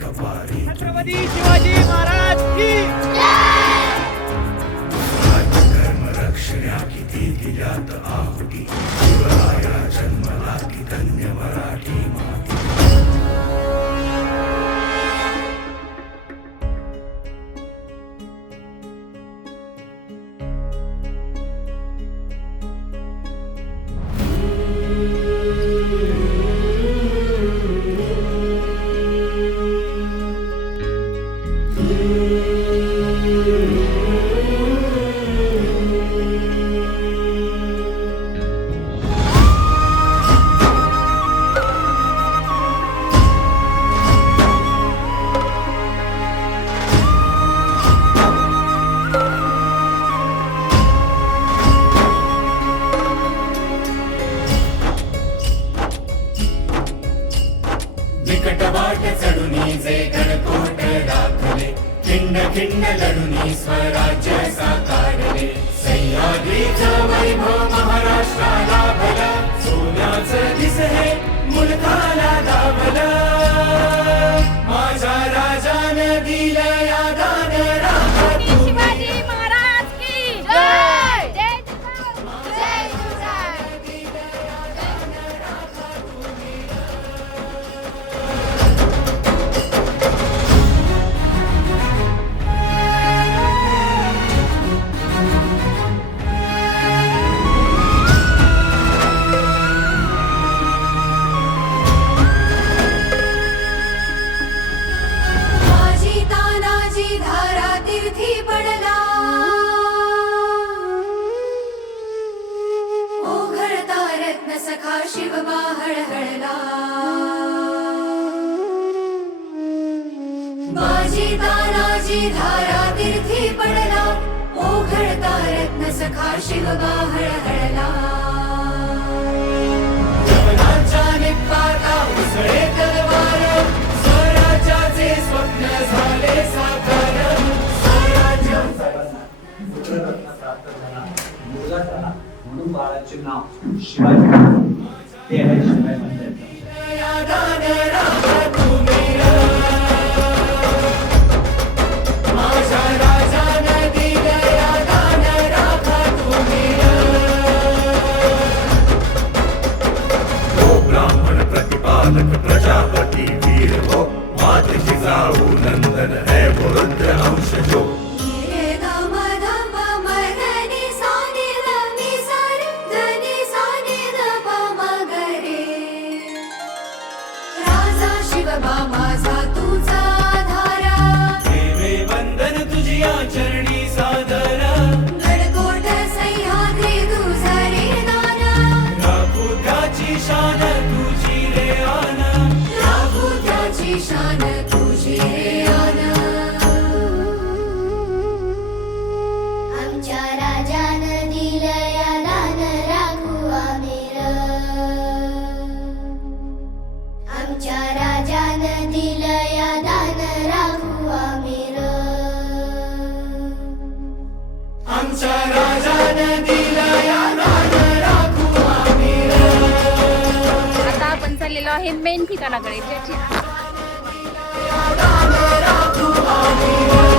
छत्रपती शिवाजी महाराज की कर्म रक्षण्या किती दिल्यात आहुती शिवराया जन्मला की धन्य मराठी माती. वाट चढुनी जे गणकोट दाखले खिंड खिंड लढुनी स्वराज्य साकारले सह्याद्रीचं वैभव महाराष्ट्राला भला सोन्याचं दिस हे मुलखाला दाभलं माझ्या राजानं दिलं या दान शिवाजी महाराज की जय. जय जय सखा शिवबा हळहळला बाजी तानाजी धारा तीर्थी पडला ओघळता रत्न सखा शिवबा हळहळला जवनाच्या निपाता उसळे तलवार स्वराज्याचे स्वप्न झाले साकार स्वराज्य म्हणून बाळाचे नाव शिवाजी ते आहे शिवाय म्हणतात. ब्राह्मण प्रतिपालक प्रजापती वीर हो मात जिजाऊ नंदन है वो रुद्र अंश जो माझा तुझा धारा देवे वंदन तुझिया चरणी सादर गडकोट सह्याद्री तुझा रे दान राखू त्याची शान तुझी रे आन राखू त्याची शान तुझी रे आन आमच्या राजानं दिलं या दान राखू आमिर आमच्या राजानं दिलं या दान राखू आमिर आमच्या राजानं दिलं या दान राखू आमिर. आता आपण चाललेलो आहे मेन ठिकाणाकडे ज्याची दान राखू आमिर.